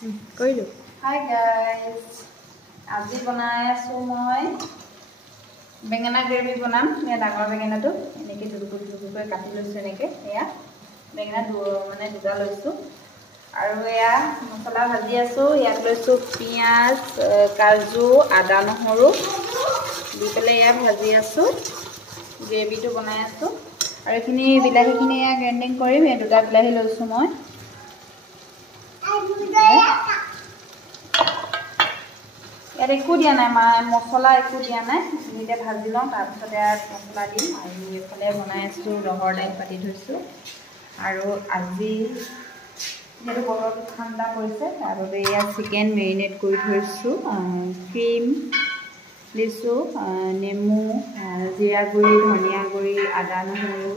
কৰিলো। Hi guys, আজি বনাই আছো মই বেঙেনা গ্ৰেভি বনাম। এয়া ডাঙৰ বেঙেনাটো এনেকৈ দুটুকুৰ কাটি লৈছোঁ। এনেকৈ এয়া বেঙেনা দুটা লৈছোঁ আৰু এয়া মছলা ভাজি আছোঁ। ইয়াত লৈছোঁ পিঁয়াজ, কাজু, আদা, নহৰু দি পেলাই এয়া ভাজি আছোঁ। গ্ৰেভিটো বনাই আছোঁ আৰু এইখিনি বিলাহীখিনি এয়া গ্ৰাইণ্ডিং কৰিম। এই দুটা বিলাহী লৈছোঁ মই। ইয়াত একো দিয়া নাই, মছলা একো দিয়া নাই। এইখিনিতে ভাজি লওঁ, তাৰপিছতে ইয়াত মছলা দিম। আৰু এইফালে বনাই আছোঁ, ৰহৰ দাইল পাতি থৈছোঁ। আৰু আজি যিহেতু বতৰটো ঠাণ্ডা পৰিছে, তাৰ বাবে ইয়াত চিকেন মেৰিনেট কৰি থৈছোঁ। ক্ৰীম দিছোঁ, নেমু, জিৰা গুড়ি, ধনিয়া গুড়ি, আদা, নহৰু,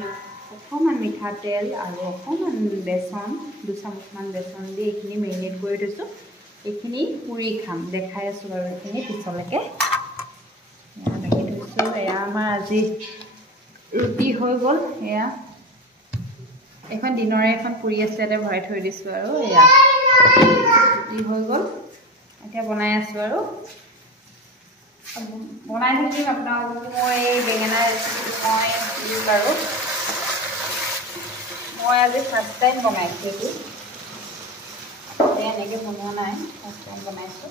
অকণমান মিঠাতেল আৰু অকণমান বেচন, 2 চামুচমান বেচন দি এইখিনি মেৰিনেট কৰি থৈছোঁ। এইখিনি পুৰি খাম, দেখাই আছোঁ বাৰু। এইখিনি পিছলৈকে ৰাখি থৈছোঁ। এয়া আমাৰ আজি ৰুটি হৈ গ'ল। এয়া এখন দিনৰে এখন পুৰি আছে, ইয়াতে ভৰাই থৈ দিছোঁ। আৰু এয়া ৰুটি হৈ গ'ল, এতিয়া বনাই আছোঁ। আৰু বনাই থাকিম আপোনালোকক মই এই বেঙেনা ৰেচিপিটো মই দিম বাৰু। মই আজি ফাৰ্ষ্ট টাইম বনাইছোঁ এইটো, এনেকৈ বনোৱা নাই, ফাৰ্ষ্ট টাইম বনাইছোঁ।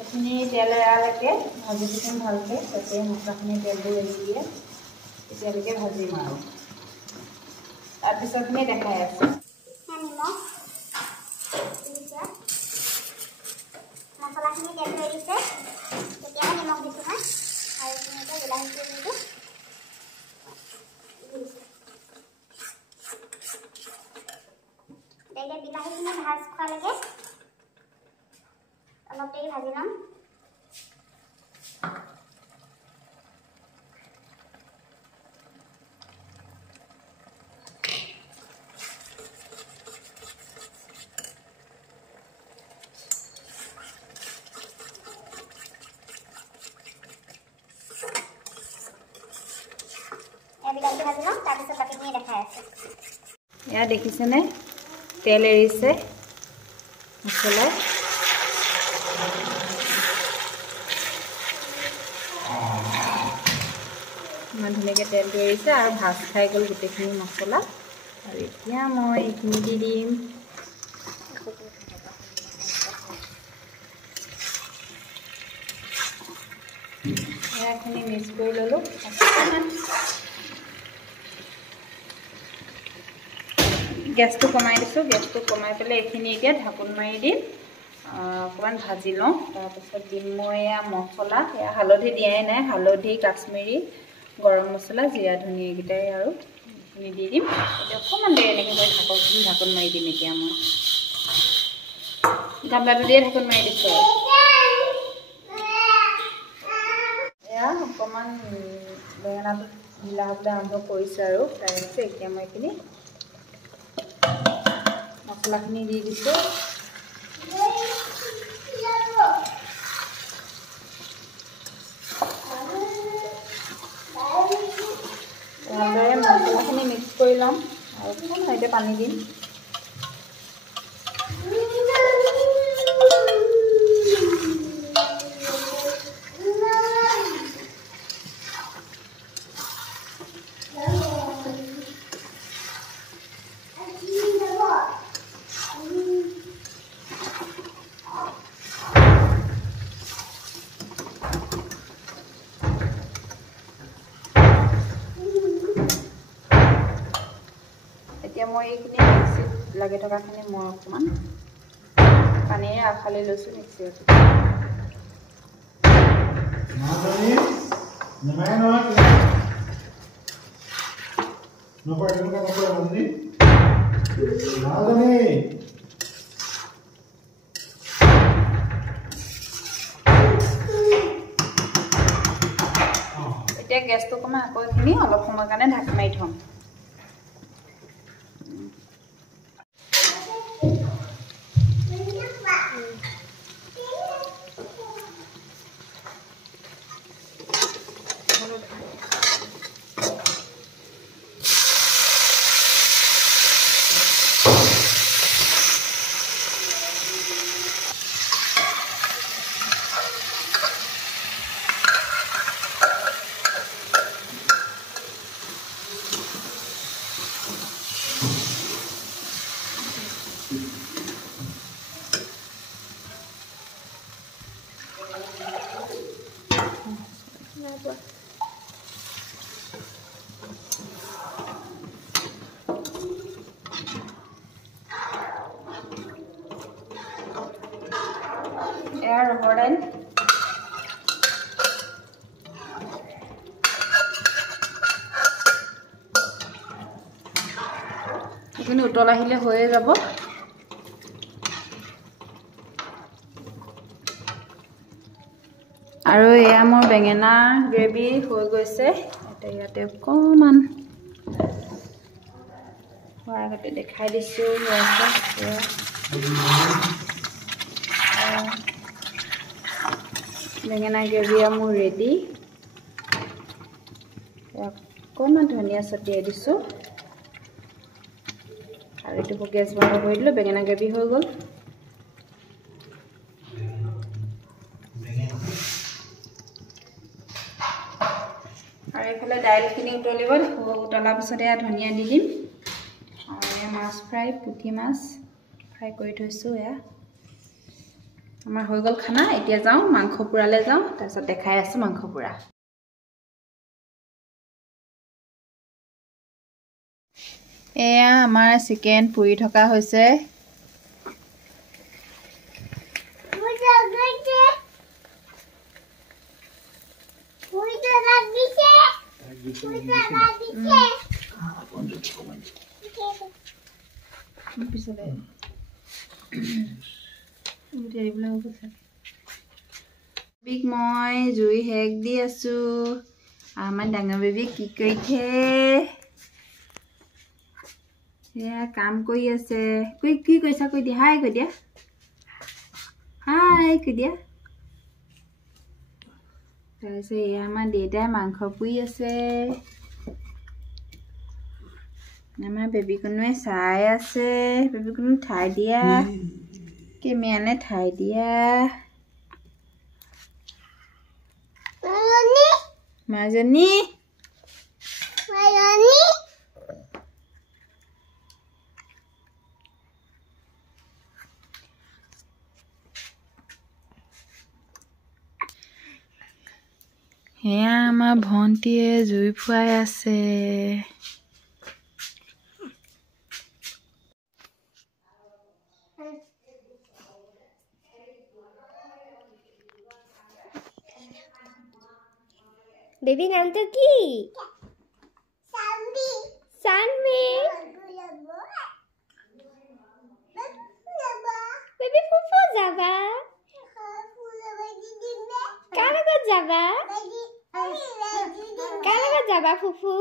এইখিনি তেল এৰালৈকে ভাজি থাকিম ভালকৈ, যাতে মছলাখিনি তেলটো এৰি দিয়ে, তেতিয়ালৈকে ভাজিম। আৰু তাৰপিছতখিনি দেখাই আছোঁ। মছলাখিনি তেলটো এৰিছে, তেতিয়াহে নিমখ দিছোঁ মই। আৰু এইখিনিতে বিলাহীটো দিছোঁ। এতিয়া বিলাহীখিনি ভাজ খোৱালৈকে অলপ দেৰি ভাজি ল'ম। বিলাহীটো ভাজি ল'ম, তাৰপিছত বাকীখিনি দেখাই আছোঁ। এয়া দেখিছেনে, তেল এৰিছে মছলাই। ইমান ধুনীয়াকৈ তেলটো এৰিছে আৰু ভাজ খাই গ'ল গোটেইখিনি মছলা। আৰু এতিয়া মই এইখিনি দি দিম। এয়াখিনি মিক্স কৰি ল'লোঁ। গেছটো কমাই দিছোঁ। গেছটো কমাই পেলাই এইখিনি এতিয়া ঢাকোন মাৰি দিম, অকণমান ভাজি লওঁ। তাৰপিছত দিম মই এয়া মছলা। এয়া হালধি দিয়াই নাই, হালধি, কাশ্মীৰী, গৰম মছলা, জিৰা, ধনিয়া এইকেইটাই আৰু এইখিনি দি দিম। এতিয়া অকণমান দেৰি এনেকৈ কৰি ঢাকোন মাৰি দিম। এতিয়া মই গামলাটো দিয়ে ঢাকোন মাৰি দিছোঁ। আৰু এয়া অকণমান বেঙেনাটো ঢিলা হ'বলৈ আৰম্ভ কৰিছে আৰু তাৰপিছত এতিয়া মই এইখিনি মছলাখিনি দি দিছোঁ। ভালদৰে মছলাখিনি মিক্স কৰি ল'ম আৰু অকণমান এতিয়া পানী দিম। এতিয়া মই এইখিনি মিক্সিত লাগি থকাখিনি মই অকণমান পানীৰে আখালি লৈছোঁ মিক্সিত। এতিয়া গেছটো কমাই আকৌ এইখিনি অলপ সময়ৰ কাৰণে ঢাকি মাৰি থ'ম। ৰহৰ দাইল এইখিনি উতল আহিলে হৈয়ে যাব আৰু এয়া মোৰ বেঙেনা গ্ৰেভি হৈ গৈছে এটা ইয়াতে অকমান হোৱাৰ আগতে দেখাই দিছোঁ বেঙেনা গ্ৰেভি মোৰ ৰেডি অকণমান ধনিয়া ছটিয়াই দিছোঁ আৰু এইটো গেছ বন্ধ কৰি দিলোঁ বেঙেনা গ্ৰেভি হৈ গ'ল আৰু এইফালে দাইলখিনি উতলিব উতলাৰ পিছতে ধনিয়া দি দিম আৰু এয়া মাছ ফ্ৰাই পুঠি মাছ ফ্ৰাই কৰি থৈছোঁ এয়া আমাৰ হৈ গ'ল খানা এতিয়া যাওঁ মাংস পোৰালে যাওঁ তাৰপিছত দেখাই আছোঁ মাংস পোৰা এয়া আমাৰ চিকেন পুৰি থকা হৈছে বেবিক মই জুই হেক দি আছোঁ আমাৰ ডাঙৰ বেবী কি কৰিছে এয়া কাম কৰি আছে কি কৈছা কৈ দিয়া হাই কৈ দিয়া তাৰপিছত এয়া আমাৰ দেউতাই মাংস পুৰি আছে আমাৰ বেবীকণুৱে চাই আছে বেবীকণু ঠাই দিয়া কেমেৰালে ঠাই দিয়া মাজনী এয়া আমাৰ ভণ্টিয়ে জুই ফুৱাই আছে বেবি নামটো কি সানভি বেবি ফুফু যাবা কাৰ লগত যাবা ফুফু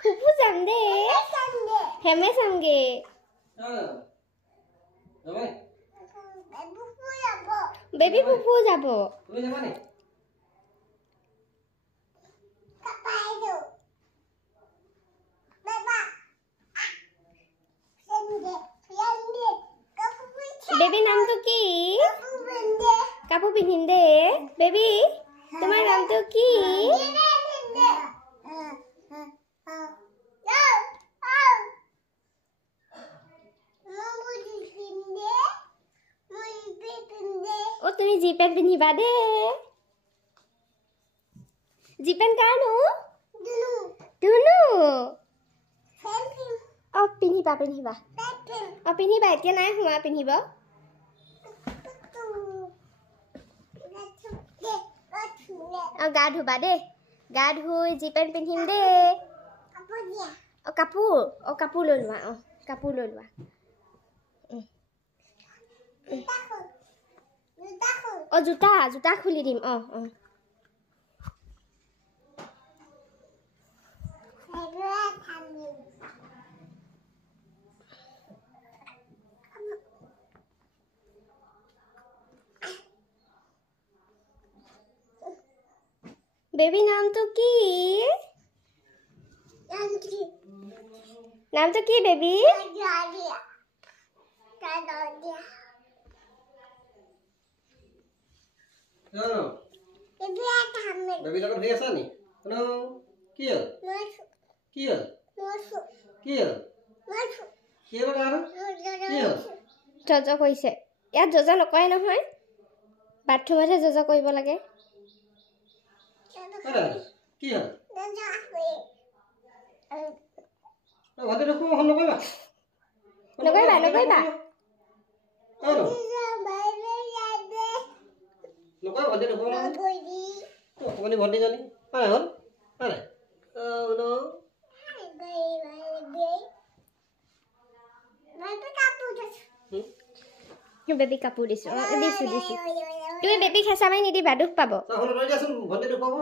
ফুফু যাম দে হেমে চামগে বেবি ফুফু যাব বেবি নামটো কি কাপোৰ পিন্ধিম দে বেবি তোমাৰ নামটো কি ओ তুমি জি পেন পিন্ধিবা দে জি পেন কানো দুনু ओ পিন্ধিবা এতিয়া নাই হোৱা পিন্ধিব और गा धुबा दे गा धुई जी पेन पिंधिम दे कापूर লৈ লোৱা कापूर লৈ লোৱা ओ जुता खुली दिम बेबी नाम तो की बेबी बेबी लगन हे आसा नी हेलो किया लगा जज কৈছে ইয়াত জজ নকয় নহয় বাথৰুমতে জজ কৰিব লাগে किया भाते रखो हम लोग নকৰিবা নকৰিবা নকয় ভণ্টি নকয় অকমানি ভণ্টি জানি হয় হ'ল হয় বেবী কাপোৰ দিছো দিছো দিছো তুমি বেবী খেঁচা মাৰি নিদিবা দুখ পাব ভণ্টি দুখ পাব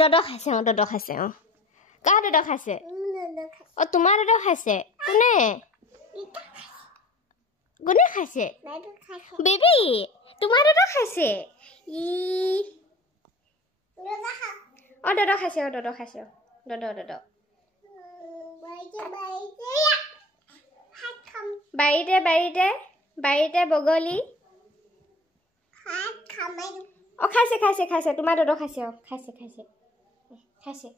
দদ খাইছে দদ খাইছে কাৰ দদ খাইছে তোমাৰ দদ খাইছে কোনে কোনে খাইছে বেবী তোমাৰ দদ খাইছে ই দদ খাইছে দদ খাইছে দদ দদ বাৰীতে বাৰীতে বাৰীতে বগলী খাইছে খাইছে খাইছে তোমাৰ দদ খাইছে খাইছে খাইছে খাইছে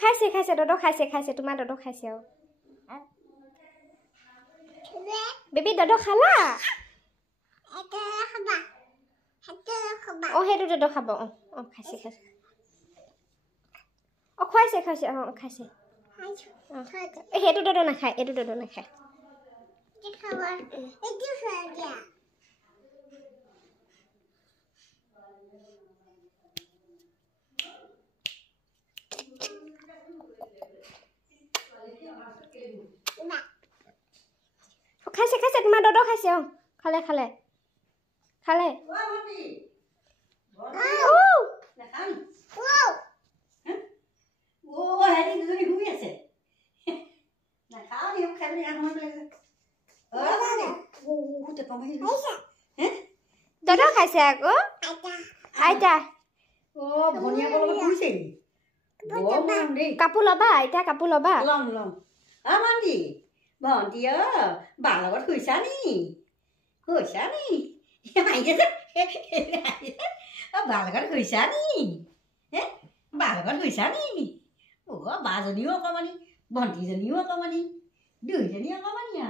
খাইছে খাইছে দদ খাইছে খাইছে তোমাৰ দদ খাইছে বেবী দদ খালা সেইটো দদ খাব খাইছে খাইছে খুৱাইছে খাইছে খাইছে সেইটো দদ নাখায় এইটো দদ নাখায় খাইছে খাইছে তোমাৰ দদ খাইছে খালে খালে খালে দদ খাইছে আকৌ আইতা কাপোৰ ল'বা আইতা কাপোৰ ল'বা ভণ্টি বাৰ লগত শুইছা নি বাৰ লগত শুইছা নি বাৰ লগত শুইছা নি বাজনীও অকমানি ভণ্টিজনীও অকমানি দুইজনী অকমানি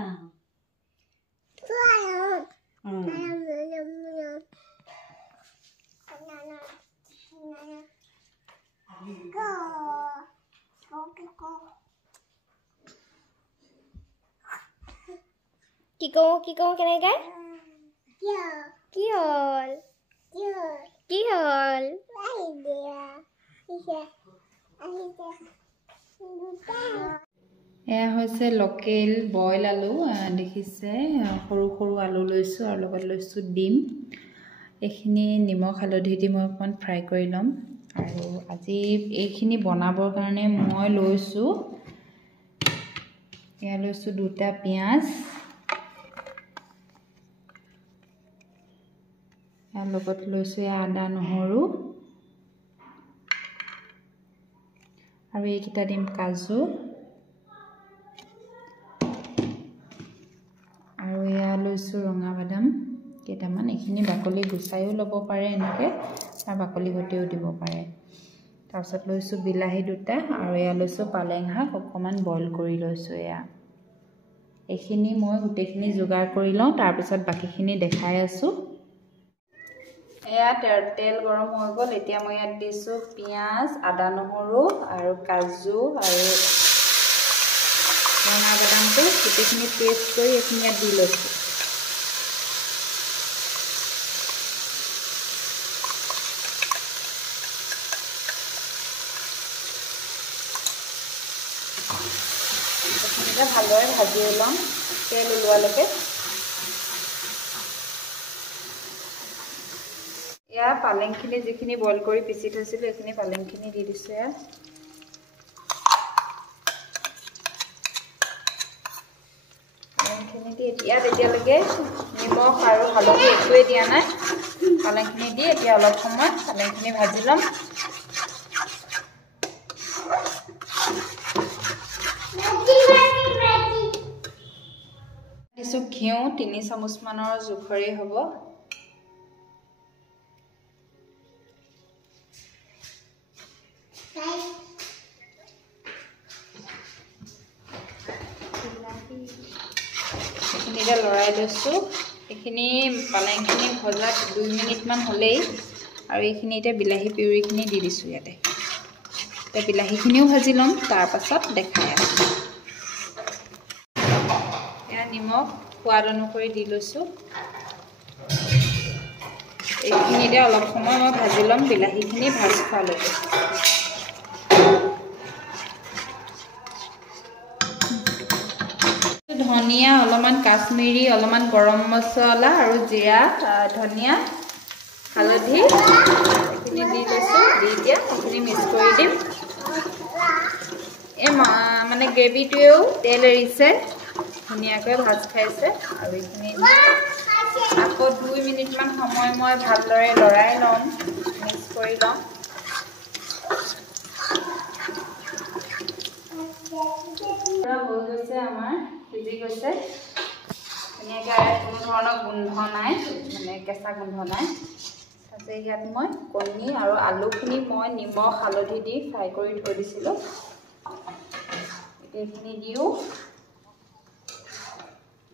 কি কওঁ কেনেকে কি হ'ল কি হ'ল এয়া হৈছে লোকেল বইল আলু দেখিছে সৰু সৰু আলু লৈছোঁ আৰু লগত লৈছোঁ ডিম এইখিনি নিমখ হালধি দি মই অকণমান ফ্ৰাই কৰি ল'ম আৰু আজি এইখিনি বনাবৰ কাৰণে মই লৈছোঁ এয়া লৈছোঁ 2টা পিঁয়াজ ইয়াৰ লগত লৈছোঁ আদা নহৰু আৰু এইকেইটা দিম কাজু আৰু এয়া লৈছোঁ ৰঙা বাদাম কেইটামান এইখিনি বাকলি গুচাইও ল'ব পাৰে এনেকৈ আৰু বাকলি সৈতেও দিব পাৰে তাৰপিছত লৈছোঁ বিলাহী 2টা আৰু এয়া লৈছোঁ পালেং শাক অকণমান বইল কৰি লৈছোঁ এয়া এইখিনি মই গোটেইখিনি যোগাৰ কৰি লওঁ তাৰপিছত বাকীখিনি দেখাই আছোঁ এয়া তেল গৰম হৈ গ'ল এতিয়া মই ইয়াত দিছোঁ পিঁয়াজ আদা নহৰু আৰু কাজু আৰু ৰঙা বাদামটো গোটেইখিনি পেষ্ট কৰি এইখিনি ইয়াত দি লৈছোঁ এইখিনিতে ভালদৰে ভাজি ল'ম তেল ওলোৱালৈকে এয়া পালেংখিনি যিখিনি বইল কৰি পিচি থৈছিলোঁ এইখিনি পালেংখিনি দি দিছোঁ এয়া পালেংখিনি দি ইয়াত এতিয়ালৈকে নিমখ আৰু হালধি একোৱেই দিয়া নাই পালেংখিনি দি এতিয়া অলপ সময় পালেংখিনি ভাজি ল'ম ঘিউ 3 চামুচমানৰ জোখৰে হ'ব। এইখিনিতে লৰাই লৈছোঁ। এইখিনি পালেংখিনি ভজা 2 মিনিটমান হ'লেই আৰু এইখিনিতে বিলাহী পিউৰিখিনি দি দিছোঁ ইয়াতে। এতিয়া বিলাহীখিনিও ভাজি ল'ম, তাৰপাছত দেখাই আছোঁ। এয়া নিমখ সোৱাদ অনুসৰি দি লৈছোঁ। এইখিনিতে অলপ সময় মই ভাজি ল'ম, বিলাহীখিনি ভাজ খোৱালৈকে। ধনিয়া অলপমান, কাশ্মীৰী অলপমান, গৰম মছলা আৰু জিৰা, ধনিয়া, হালধি এইখিনি দি লৈছোঁ। দি এতিয়া এইখিনি মিক্স কৰি দিম। এই মানে গ্ৰেভিটোৱেও তেল এৰিছে, ধুনীয়াকৈ ভাজ খাইছে। আৰু এইখিনি আকৌ 2 মিনিটমান সময় মই ভালদৰে লৰাই ল'ম, মিক্স কৰি ল'ম। হৈ গৈছে আমাৰ, সিজি গৈছে ধুনীয়াকৈ, কোনো ধৰণৰ গোন্ধ নাই, মানে কেঁচা গোন্ধ নাই। তাৰপিছত ইয়াত মই কণী আৰু আলুখিনি মই নিমখ হালধি দি ফ্ৰাই কৰি থৈ দিছিলোঁ। এইখিনি দিও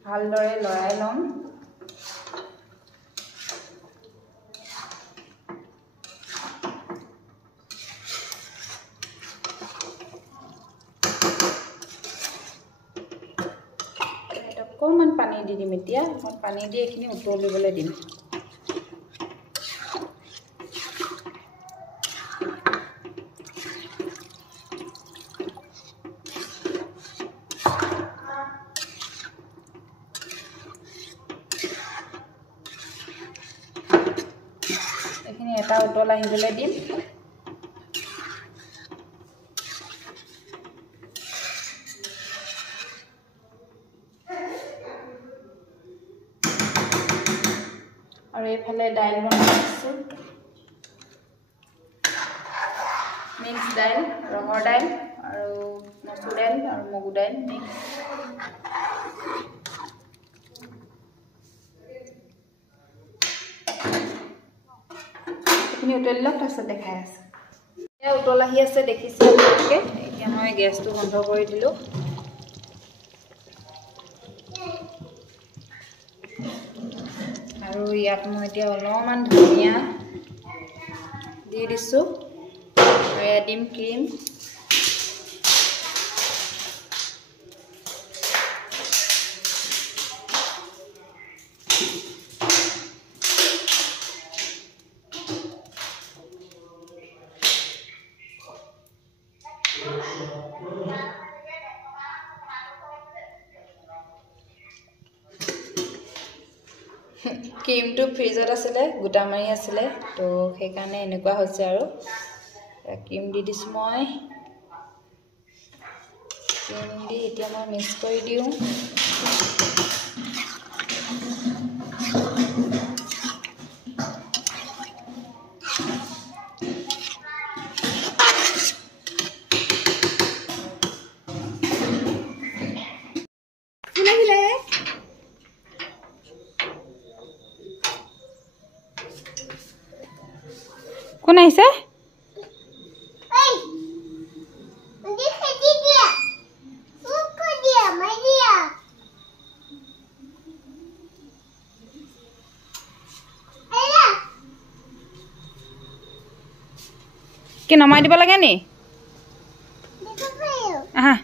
ভালদৰে লৰাই ল'ম। অকণমান পানী দি দিম। এতিয়া মই পানী দি এইখিনি উতলিবলৈ দিম। এইখিনি এটা উতল আহিবলৈ দিম। আৰু এইফালে দাইল বনাইছোঁ, মিক্স দাইল, ৰহৰ দাইল আৰু মচুৰ দাইল আৰু মগু দাইল মিক্স। এইখিনি উতলি লওক, তাৰপিছত দেখাই আছে। এতিয়া উতল আহি আছে, দেখিছে আপোনালোকে। এতিয়া মই গেছটো বন্ধ কৰি দিলোঁ। আৰু ইয়াত মই এতিয়া অলপমান ধনিয়া দি দিছোঁ আৰু এয়া দিম ক্ৰীম। ক্ৰীমটো ফ্ৰিজত আছিলে, গোটা মাৰি আছিলে, তো সেইকাৰণে এনেকুৱা হৈছে। আৰু ক্ৰীম দি দিছোঁ মই। ক্ৰীম দি এতিয়া মই মিক্স কৰি দিওঁ। কোন আহিছে? কি নমাই দিব লাগে নি? আহা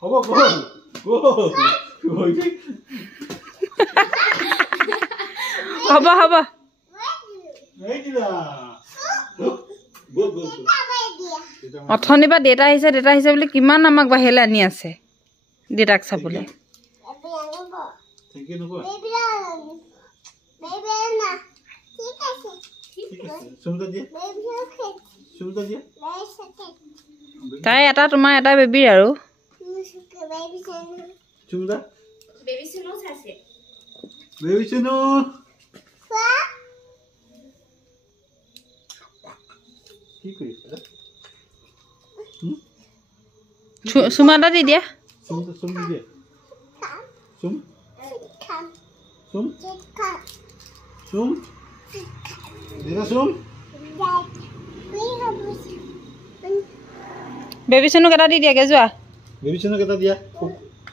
হ'ব গ'ল হ'ব হ'ব। অথনিৰ পৰা দেউতা আহিছে বুলি কিমান আমাক বাহিৰলৈ আনি আছে, দেউতাক চাবলৈ। তাই এটা, তোমাৰ এটা বেবীৰ আৰু। চুমা এটা দি দিয়া Sum di dia. Sum. Sum. Sum. Dia sum. Baby চুনুক এটা দি দিয়াগে যোৱা Baby sino kita dia.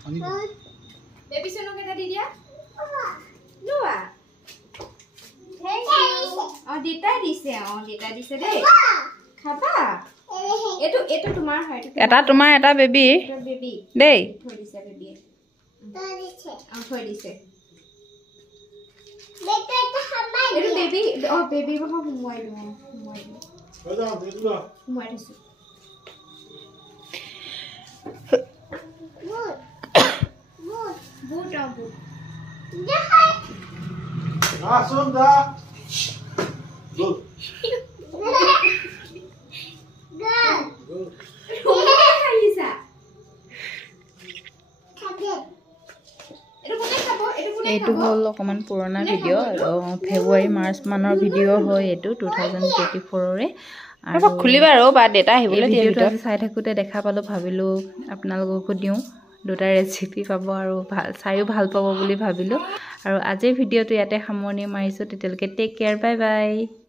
Ani. Baby চুনুক এটা দি দিয়া লোৱা দেউতাই দিছে দেই খাবা এইটো তোমাৰ হয় এটা তোমাৰ এটা বেবী দেই থৈ দিছে বেবীয়ে থৈ দিছে এইটো বেবী বেবী বহা সোমোৱাই দিওঁ সোমোৱাই দিছোঁ বুট Ah, sum da. Go. এইটো হ'ল অকণমান পুৰণা ভিডিঅ' ফেব্ৰুৱাৰী মাৰ্চ মানৰ ভিডিঅ' হয় এইটো 2024ৰে আৰু খুলিবা আৰু বা ডেটা আহিবলৈ ভিডিঅ'টো চাই থাকোঁতে দেখা পালোঁ ভাবিলোঁ আপোনালোককো দিওঁ দুটা ৰেচিপি পাব আৰু চাইও ভাল পাব বুলি ভাবিলোঁ আৰু আজিৰ ভিডিঅ'টো ইয়াতে সামৰণি মাৰিছোঁ তেতিয়ালৈকে টেক কেয়াৰ বাই বাই